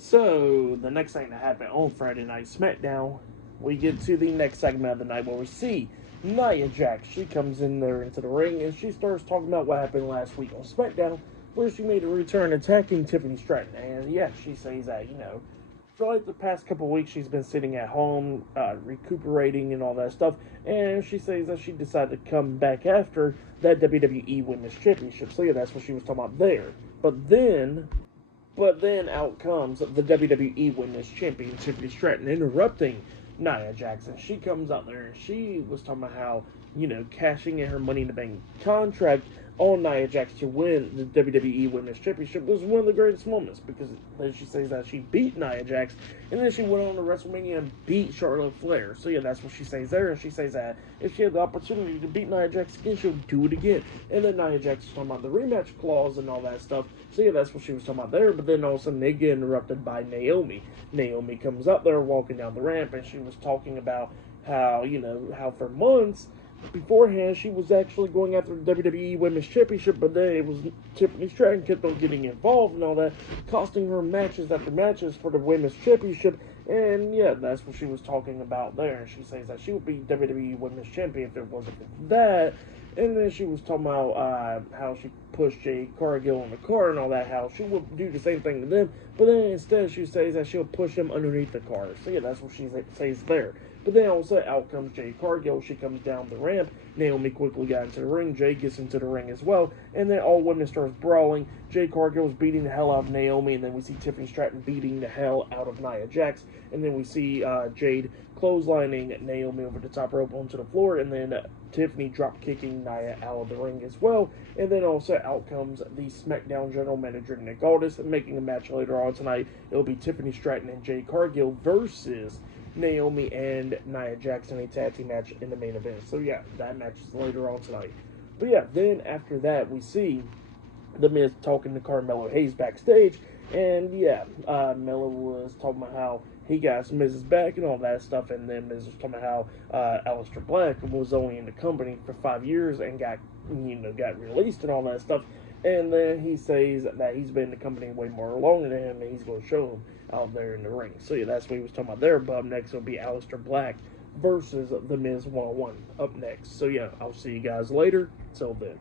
So, the next thing that happened on Friday Night SmackDown, we get to the next segment of the night where we see Nia Jax. She comes in there into the ring and she starts talking about what happened last week on SmackDown, where she made a return attacking Tiffany Stratton. And yeah, she says that, for like the past couple of weeks, she's been sitting at home, recuperating and all that stuff. And she says that she decided to come back after that WWE Women's Championship. So yeah, that's what she was talking about there. But then out comes the WWE Women's Champion, Tiffany Stratton, interrupting Nia Jax. She comes out there and she was talking about how, cashing in her Money in the Bank contract on Nia Jax to win the WWE Women's Championship was one of the greatest moments, because then she says that she beat Nia Jax and then she went on to WrestleMania and beat Charlotte Flair. So yeah, that's what she says there, and she says that if she had the opportunity to beat Nia Jax again, she'll do it again. And then Nia Jax was talking about the rematch clause and all that stuff. So yeah, that's what she was talking about there. But then all of a sudden they get interrupted by Naomi. Naomi comes up there walking down the ramp, and she was talking about how, how for months beforehand she was actually going after the WWE Women's Championship, but then it was Tiffany Stratton kept on getting involved and all that, costing her matches after matches for the Women's Championship. And yeah, that's what she was talking about there. And she says that she would be WWE Women's Champion if it wasn't for that. And then she was talking about how she pushed Jade Cargill in the car and all that, how she would do the same thing to them, but then instead she says that she'll push him underneath the car. So yeah, that's what she says there. But then also out comes Jade Cargill. She comes down the ramp. Naomi quickly got into the ring. Jade gets into the ring as well. And then all women starts brawling. Jade Cargill is beating the hell out of Naomi. And then we see Tiffany Stratton beating the hell out of Nia Jax. And then we see Jade clotheslining Naomi over the top rope onto the floor. And then Tiffany drop kicking Nia out of the ring as well. And then also out comes the SmackDown General Manager Nick Aldis, making a match later on tonight. It'll be Tiffany Stratton and Jade Cargill versus Naomi and Nia Jax in a tag team match in the main event. So yeah, that match is later on tonight. But yeah, then after that we see The Miz talking to Carmelo Hayes backstage, and yeah, Melo was talking about how he got Miz's back and all that stuff, and then Miz was talking about how Aleister Black was only in the company for 5 years and got released and all that stuff. And then he says that he's been in the company way more longer than him, and he's going to show him out there in the ring. So yeah, that's what he was talking about there. But up next will be Aleister Black versus The Miz one-on-one up next. So yeah, I'll see you guys later. Till then.